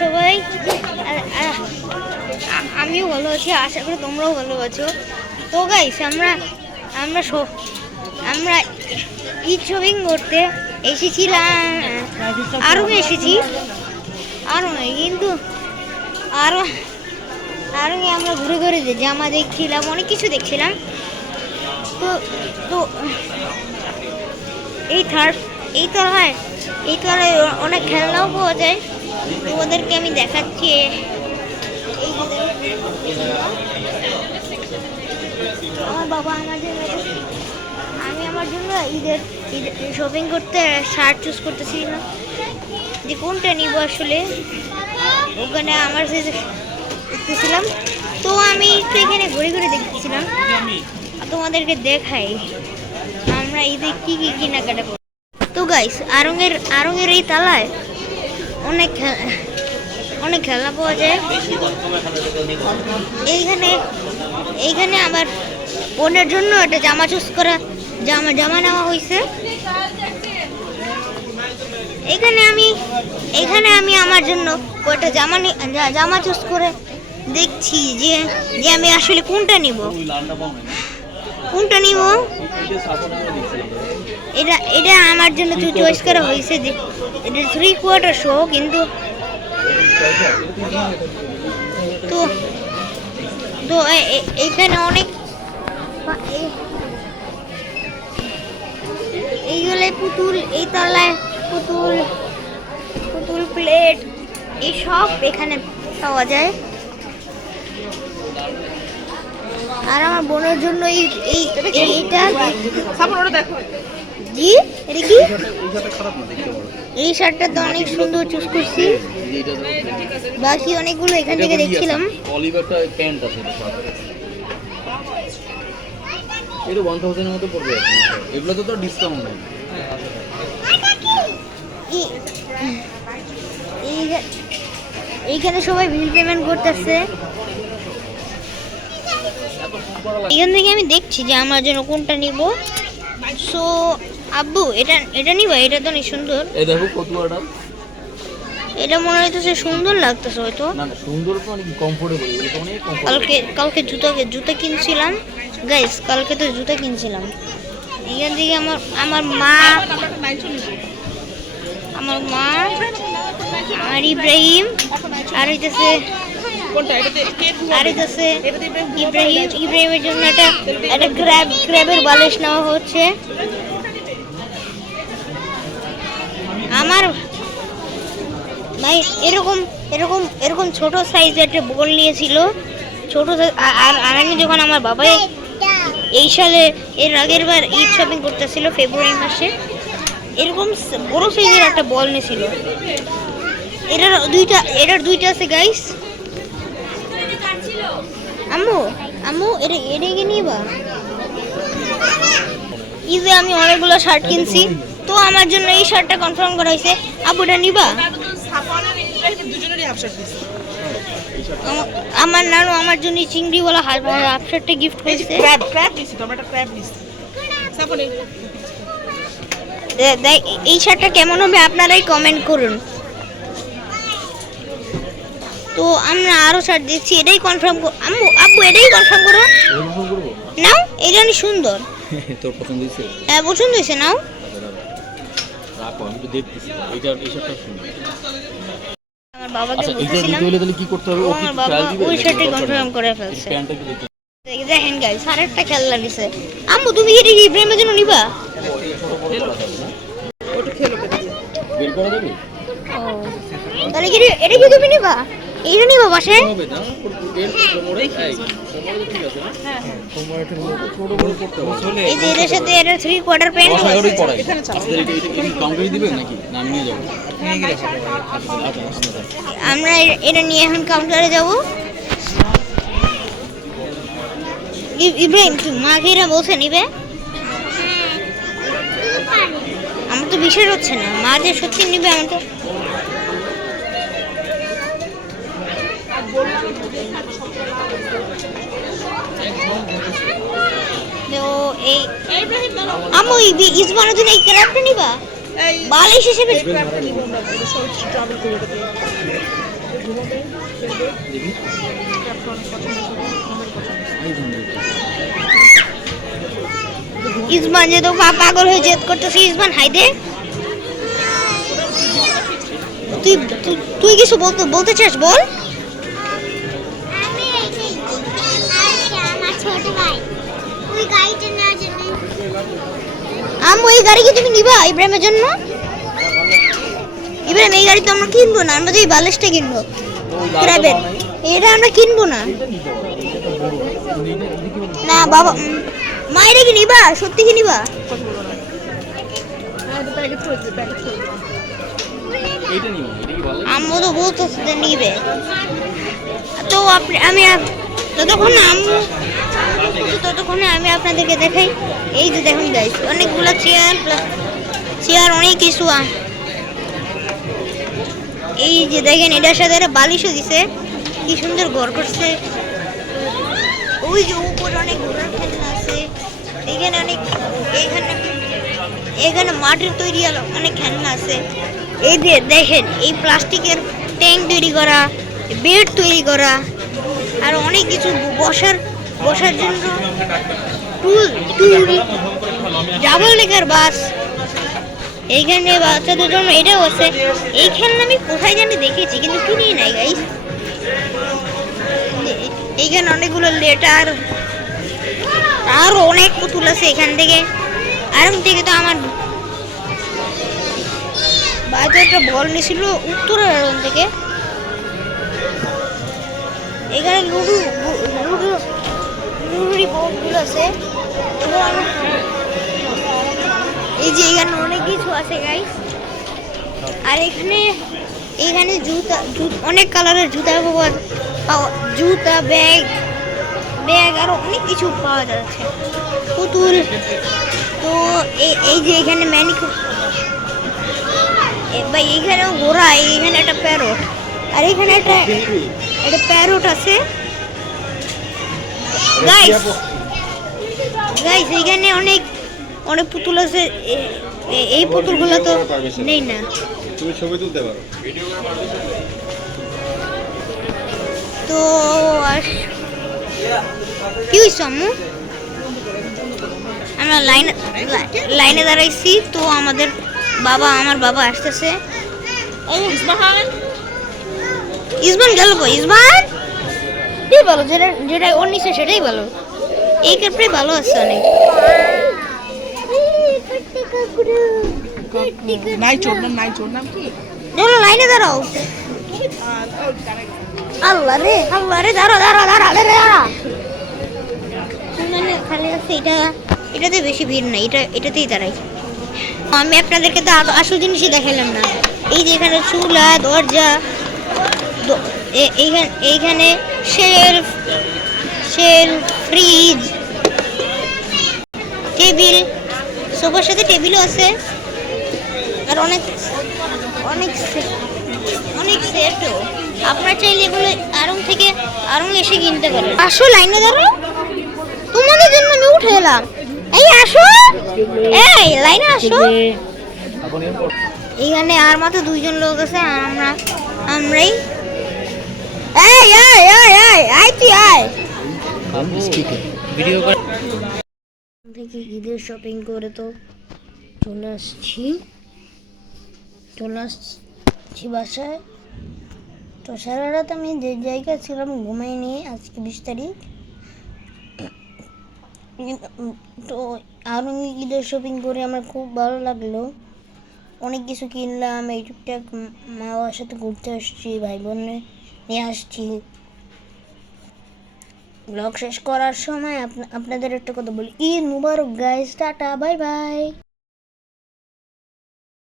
সবাই আমিও ভালো আছি, আশা করি তোমরাও ভালো আছো। তো গাইস আমরা আমরা আমরা ঈদ শপিং করতে এসেছিলাম, আরও এসেছি আরও কিন্তু আরও আরও আমরা ঘুরে ঘুরে জামা দেখছিলাম, অনেক কিছু দেখছিলাম। তো তো এই তলায় অনেক খেলনাও পাওয়া যায়, তোমাদেরকে আমি দেখাচ্ছি। এই আমার বাবা আমি আমার জন্য ঈদের শপিং করতে শার্ট চুজ করতেছিলাম যে কোনটা নিব আসলে। ওখানে আমার দেখতেছিলাম, তো আমি একটু এখানে ঘুরে ঘুরে দেখতেছিলাম, তোমাদেরকে দেখাই আমরা ঈদে কি কি কেনাকাটা করি। তো গাইস আরঙের এই তালায় অনেক খেলনা পাওয়া যায়। এইখানে আবার বোনের জন্য একটা জামা চুজ করা জামা নেওয়া হয়েছে। এখানে আমি আমার জন্য কয়টা জামা চুজ করে দেখছি যে আমি আসলে কোনটা নিব। এটা আমার জন্য চয়েস করা হয়েছে যে এটা 3/4 শো, কিন্তু তো এইখানে অনেক এইগুলো পুতুল, এই তলায় পুতুল প্লেট এইসব এখানে পাওয়া যায়। আর আমার বোনের জন্য এইটা জি, এটা কি এই শার্টটা তো অনেক সুন্দর চুজ করছি। বাকি অনেকগুলো এখান থেকে দেখছিলাম। এটা 1000 এর মতো পড়বে, এগুলো তো ডিসকাউন্ট নেই। এইখানে সবাই বিল পেমেন্ট করতেছে। এখান থেকে আমি দেখছি যে আমার জন্য কোনটা নিব। সো আব্বু এটা নিবা, এটা তো অনেক সুন্দর। এই দেখো কতটা, এটা মনে হইতেছে সুন্দর লাগতেছে হয়তো। না সুন্দর তো অনেক কমফোর্টেবল, এটা অনেক কমফোর্টেবল। কালকে জুতা কিনছিলাম গাইস, কালকে তো জুতা কিনছিলাম। এখান থেকে আমার মা আর ইব্রাহিম ইব্রাহিমের জন্য একটা ক্র্যাবের বালিশ নেওয়া হচ্ছে। আমার ভাই এরকম ছোট সাইজের একটা বল নিয়েছিল, ছোট। আর আমি যখন আমার বাবা এই সালে এর আগের বার ঈদ শপিং করতেছিল ফেব্রুয়ারি মাসে, এরকম বড় সাইজের একটা বল নিয়েছিল। এটার দুইটা আছে গাইস। আম্মু এটা কি নিবা? ঈদে আমি অনেকগুলো শার্ট কিনছি, তো আমার জন্য এই শার্টটা কনফার্ম করা হয়েছে। আব্বু এটা নিবা? আমার নানু আমার জন্য চিংড়িওয়ালা হাফ শার্টটা গিফট করেছে। এই শার্টটা কেমন হবে আপনারাই কমেন্ট করুন। তো আমরা আরো শার্ট দেখছি, এটাই কনফার্ম। আব্বু এটাই কনফার্ম করো। নাও, এটা অনেক সুন্দর। তোর পছন্দ হয়েছে? হ্যাঁ পছন্দ হয়েছে, নাও। রাখো, আমি তো দেখতেছি এটা এই শার্টটা সুন্দর। আমার বাবাকে আচ্ছা, বলছিলাম এটা তাহলে কি করতে হবে? আমার বাবা ওই শার্টটাই কনফার্ম করে ফেলছে। প্যান্টটা কি দেখতে? দেখেন গাইস, আরেকটা খেলনা নিছে। আম্মু তুমি এটা কি ইব্রাহিমের জন্য নিবা? ওটা খেলো বের করা যাবে? ও তাহলে কি এটা কি তুমি নিবা? এইটা নিবা বাসে? হবে না, এর কোমরে ঠিক আছে না? হ্যাঁ কোমরে ছোট বড় করতে হবে। এই যে এর সাথে এর 3/4 প্যান্ট আছে। এখানে চাপ এটা কাউন্টারে দিবেন নাকি? না আমি নিয়ে যাব। আমরা এটা নিয়ে এখন কাউন্টারে যাব। ইব্রাহিম কি মাকে এরা বলছে নিবে? আমার তো বিশ্বাস হচ্ছে না মা যে সত্যি নিবে। আমার তো এই আম্মু ইসমানের জন্য এই ক্র্যাবটা নিবা? বালিশ হিসেবে দেখি ইসমান যে তো পাগল হয়ে জেদ করতেছে। ইসমান হাই দে। তুই তুই কিছু বলতে চাস বল। আম্মু এই গাড়ি কি তুমি নিবা ইব্রাহিমের জন্য? ইব্রাহিম এই গাড়ি তো আমরা কিনবো না, আমরা তো এই বালিশটা কিনবো প্রাইভেট। এটা আমরা কিনবো না। না বাবা মা এটা কি নিবা? সত্যি কি নিবা? এইটা নিব, এটা কি ভালো? আম্মু তো বলতেছে যে নিবে। তো আমি ততক্ষণে আমি আপনাদেরকে দেখাই। এই যে দেখুন গাইস, অনেকগুলো চেয়ার অনেক কিছু। এই যে দেখেন এটার সাথে একটা বালিশও দিছে, কি সুন্দর ঘর করছে। ওই যে উপরে অনেক ঘোড়ার খেলনা আছে। এখানে মাটির তৈরি অনেক খেলনা আছে। এই যে দেখেন এই প্লাস্টিকের ট্যাঙ্ক তৈরি করা, বেড তৈরি করা, আর অনেক কিছু বসার জন্য টুল ডাবল ডেকার বাস। এইখানে বাচ্চাদের জন্য এটাও আছে। এই খেলনা আমি কোথায় জানি দেখেছি কিন্তু কিনি নাই গাইস। এইখানে অনেকগুলো লেটার, আরো অনেক পুতুল আছে। এখান থেকে থেকে তো আমার বাচ্চা একটা বল নিয়েছিল উত্তরের আড়ং থেকে। এখানে লুডুরি বোর্ডগুলো আছে। এই যে এখানে অনেক কিছু আছে গাইস। আর এখানে জুতা অনেক কালারের জুতা জুতা ব্যাগ আরো অনেক কিছু পাওয়া যাচ্ছে। পুতুল তো এই যে এখানে ভাই এখানেও ঘোড়া, এখানে একটা প্যারট, আর এখানে একটা প্যারট আছে গাইস। এখানে অনেক পুতুল আছে। এই পুতুলগুলো তো নেই না। তুমি ছবি তুলতে পারো। তো কি হয়েছে আম্মু? আমরা লাইনে দাঁড়াইছি। তো আমার বাবা আসতেছে। ইসমান গেল কই? ইসমান এই ভালো, যেটা ওর নিচে সেটাই ভালো। এই কাপড়ে ভালো আছে অনেক। লাইনে দাঁড়াও। আল্লাহ রে দাঁড়া খালি আছে। এটাতে বেশি ভিড় নাই, এটাতেই দাঁড়াই। আমি আপনাদেরকে তো আসল জিনিসই দেখালাম না। এই যে এখানে চুলা, দরজা, এইখানে শেলফ, ফ্রিজ, টেবিল, সোফার সাথে টেবিলও আছে। আর অনেক সেটও। আপনারা চাইলে এগুলো আড়ং এসে কিনতে পারেন। আসো লাইনে দাঁড়াও, তোমাদের জন্য আমি উঠে এলাম। এই আসো, এই লাইনে আসো। এখানে আর মাত্র 2জন লোক আছে। আর আমরাই থেকে ঈদের শপিং করে তো চলে আসছি বাসায়। তো সারা রাত আমি যে জায়গায় ছিলাম ঘুমাইনি। আজকে 20 তারিখ। তো আমি ঈদের শপিং করে আমার খুব ভালো লাগলো। অনেক কিছু কিনলাম। এই টুকটাক মা বাবার সাথে ঘুরতে আসছি, ভাই বোন নিয়ে আসছি। ব্লগ শেষ করার সময় আপনাদের একটা কথা বলি, ঈদ মুবারক গাইস, টাটা বাই বাই।